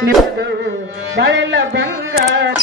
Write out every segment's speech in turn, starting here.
ನಿಮ್ಮದು ಬಾಳೆಲ್ಲ ಬಂಗಾರ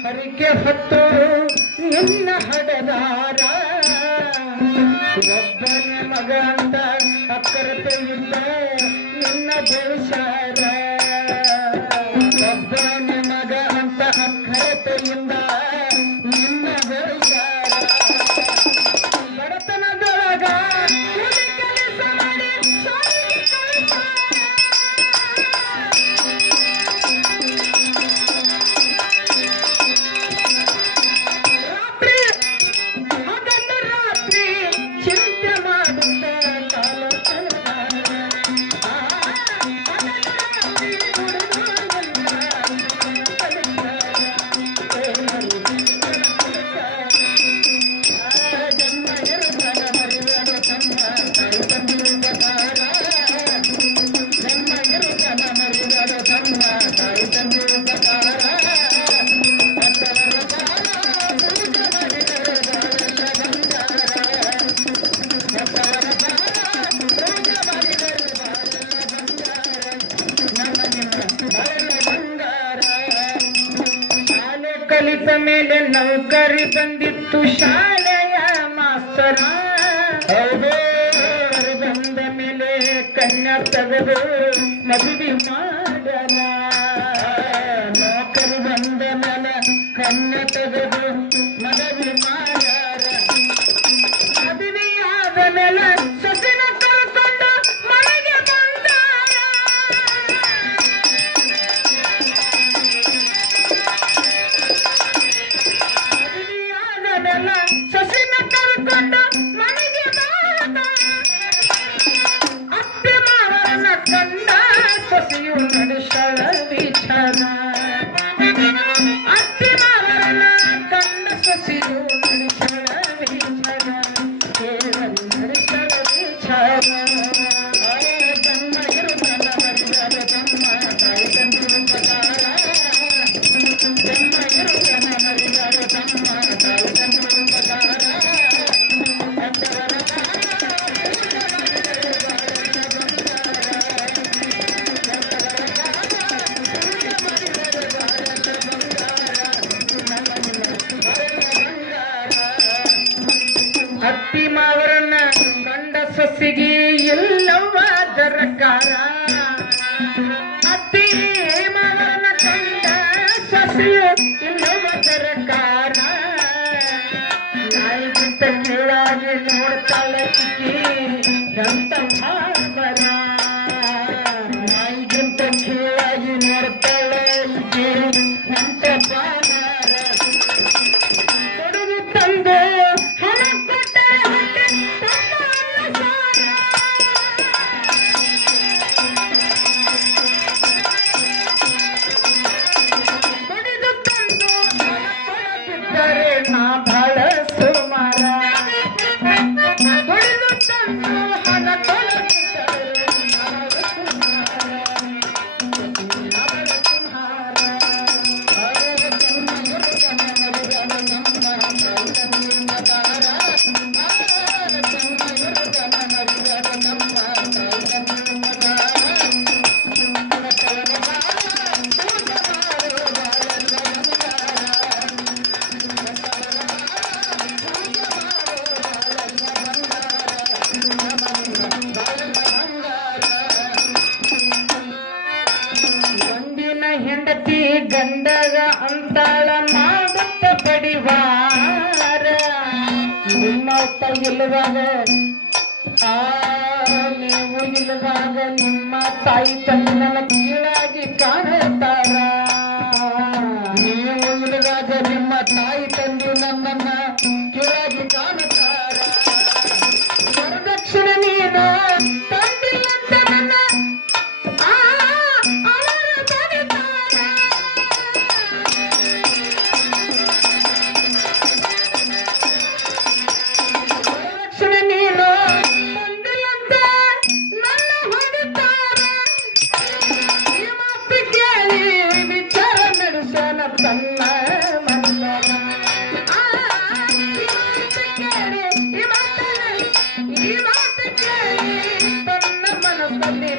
ಹರಿಕೆ ಹೊತ್ತು ನಿನ್ನ ಹಡದಾರ ಒಬ್ಬನ ಮಗ ಅಂತ ಅಕ್ಕರತೆಯಿಂದ ನಿನ್ನ ಬೇಷಾರ ಒಬ್ಬನ ಮಗ ಅಂತ ಅಕ್ಕರತೆಯಿಂದ ನಿನ್ನ ಬೇಷಾರ ಬಡತನದೊಳಗ ಕೂಲಿ ಕೆಲಸ ಮಾಡಿ ಶಾಲೆಗೆ ಕಲಿತ ಮೇಲೆ ನೌಕರಿ ಬಂದಿತ್ತು ಶಾಲೆಯ ಮಾಸ್ತರ ಬಂದ ಮೇಲೆ ಕನ್ಯಾ ತೆಗೆದು ಮದುವೆ ಮಾಡನ ನೌಕರಿ ಬಂದ ಮೇಲೆ ಕನ್ಯಾ ತೆಗೆದು ಮದುವೆ ಮಾಡ್ಯಾರ ಮದುವೆಯಾದ ಮೇಲೆ ಸೊಸಿನ ಕಳ್ಕೊಂಡು ಮನೆಗೆ ಬಂದಾರ ಸೊಸಿನ ಕಳ್ಕೊಂಡು ಮನೆಗೆ ಬಂದ ಅತ್ತೆ ಮಾವನ ಕಂಡ ಸೊಸೆಯು ನಡೆಸಳ ವಿಚಾರ ಅತ್ತೆ ಮಾವನ ಕಂಡ ಸೊಸೆಯು ನಡೆಸಳ ವಿಚಾರ ನಡೆಸಳ ವಿಚಾರ ಜನ್ಮ ಇರುತ್ತಲ್ಲ ಮರಿಯಾದ ಜನ್ಮ ತಾಯಿ ತಂದೆ ಉಪಕಾರ ಜನ್ಮ ಇರುತ್ತಲ್ಲ ಮರಿಯಾದ ಜನ್ಮ ತಾಯಿ ತಂದೆ ಉಪಕಾರ ಅತ್ತಿ ಮಾವರನ್ನ ಕಂಡ ಸೊಸಿಗೆ ಎಲ್ಲವ ದರಕಾರ ಅತ್ತಿ ಮಾವರನ್ನ ಕಂಡ ಸೊಸೆಯು ಎಲ್ಲವ ದರಕಾರ ನಾಯಿಗಿಂತ ಕೀಳಾಗಿ ನೋಡ್ತಾಳೆ ಎಂತ ಭಾವರ ನಾಯಿಗಿಂತ ಕೀಳಾಗಿ ನೋಡ್ತಾಳೆ ಎಂತ ಭಾವರ ಕೊಡುಗು ತಂದು ಹಣ ನಾ ಬಹಳ ಸುಮಾರ ದುಡಿದು ತಂದು ಹಣ ಕೊಡುತ್ತಾರೆ ಹೆಂಡತಿ ಗಂಡಗ ಅಂತಾಳ ಮಾಡುತ್ತ ಬಡಿವಾರ ನಿಮ್ಮತ್ತ ಇಲ್ಲದಾಗ ನೀವು ಇಲ್ಲದಾಗ ನಿಮ್ಮ ತಾಯಿ ತಂದೆ ನನ್ನ ಕೀಳಾಗಿ ಕಾಣುತ್ತಾರ ನೀವು ಇಲ್ಲದಾಗ ನಿಮ್ಮ ತಾಯಿ ತಂದೆ ನನ್ನನ್ನ ಕೀಳಾಗಿ ಕಾಣುತ್ತಾರ ವರದಕ್ಷಿಣೆ ನೀನು ತಂದಿಲ್ಲಂತ ನನ್ನ ಅವರ ತನ್ನ ಮನಸ್ಸರ ಈ ಮಾತು ಕೇಳಿ ತನ್ನ ಮನಸ್ಸಲ್ಲಿ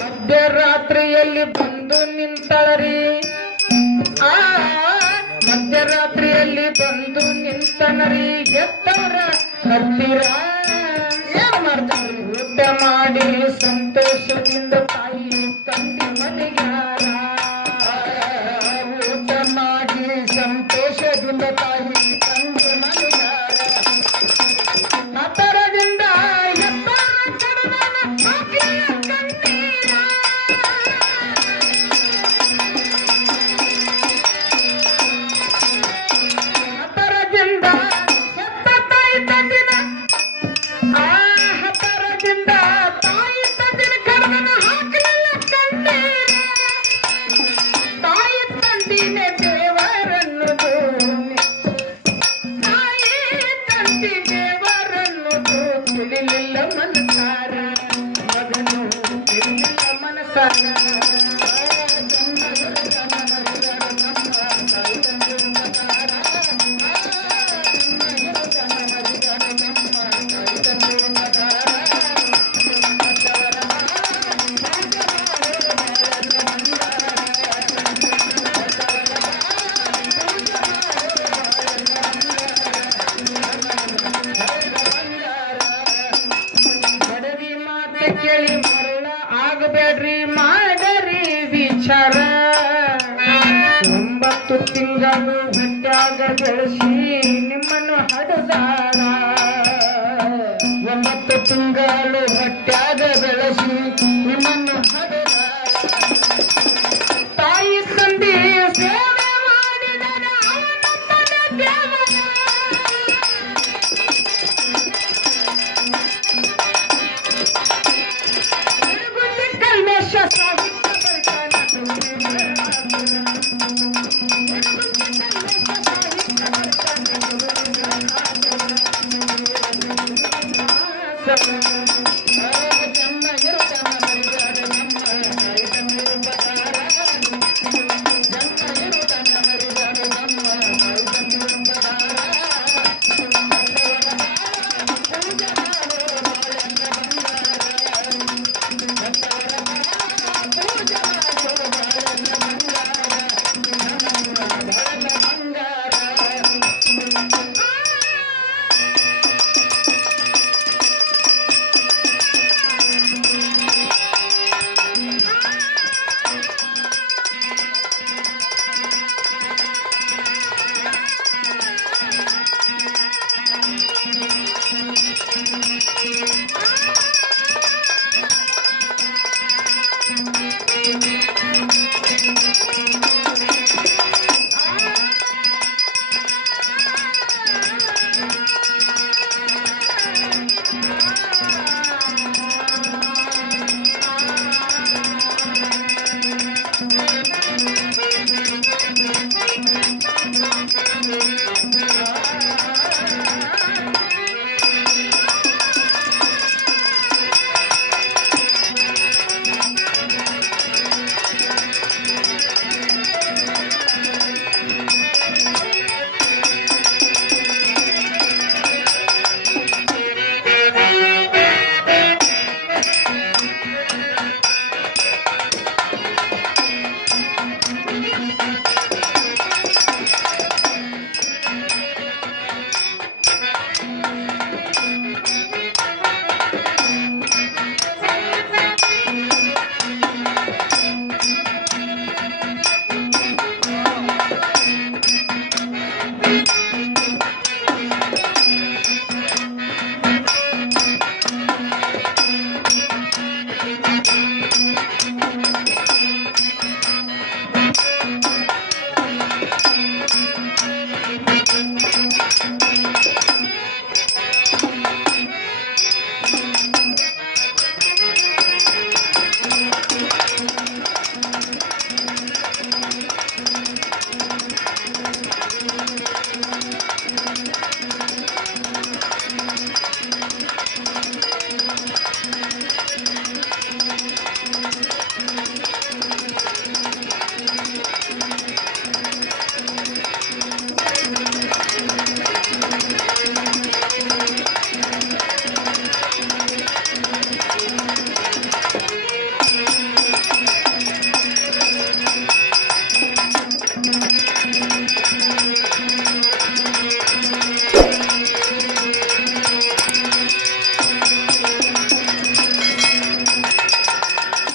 ಮಧ್ಯರಾತ್ರಿಯಲ್ಲಿ ಬಂದು ನಿಂತಳರಿ ಆ ಮಧ್ಯರಾತ್ರಿಯಲ್ಲಿ ಬಂದು ನಿಂತನರಿ ಎತ್ತವರ ಹತ್ತಿರ ಏನ್ ಮಾಡ್ತಾರ ಊಟ ಮಾಡಿ ಸಂತೋಷದಿಂದ ತಾಯಿ ತಂದೆ ಮನೆಗ್ಯಾರ ಊಟ ಮಾಡಿ ಸಂತೋಷದಿಂದ ತಾಯಿ ತಂದೆ ಮನೆಗ್ಯಾರ ಹತ್ತರದಿಂದ ಕೇಳಿ ಮರಳ ಆಗಬೇಡ್ರಿ ಮಾಡರಿ ವಿಚಾರ 9 ತಿಂಗಳು ಹೊಟ್ಯಾಗ ಬೆಳೆಸಿ ನಿಮ್ಮನ್ನು ಹಡದಾಳ 9 ತಿಂಗಳು ಹೊಟ್ಯಾಗ ಬೆಳೆಸಿ ನಿಮ್ಮನ್ನು ಹಡದಾಳ ತಾಯಿ ತಂದೆ ಸೇವೆ ಮಾಡಿದರ ಅವನೊಬ್ಬನ ದೇವರ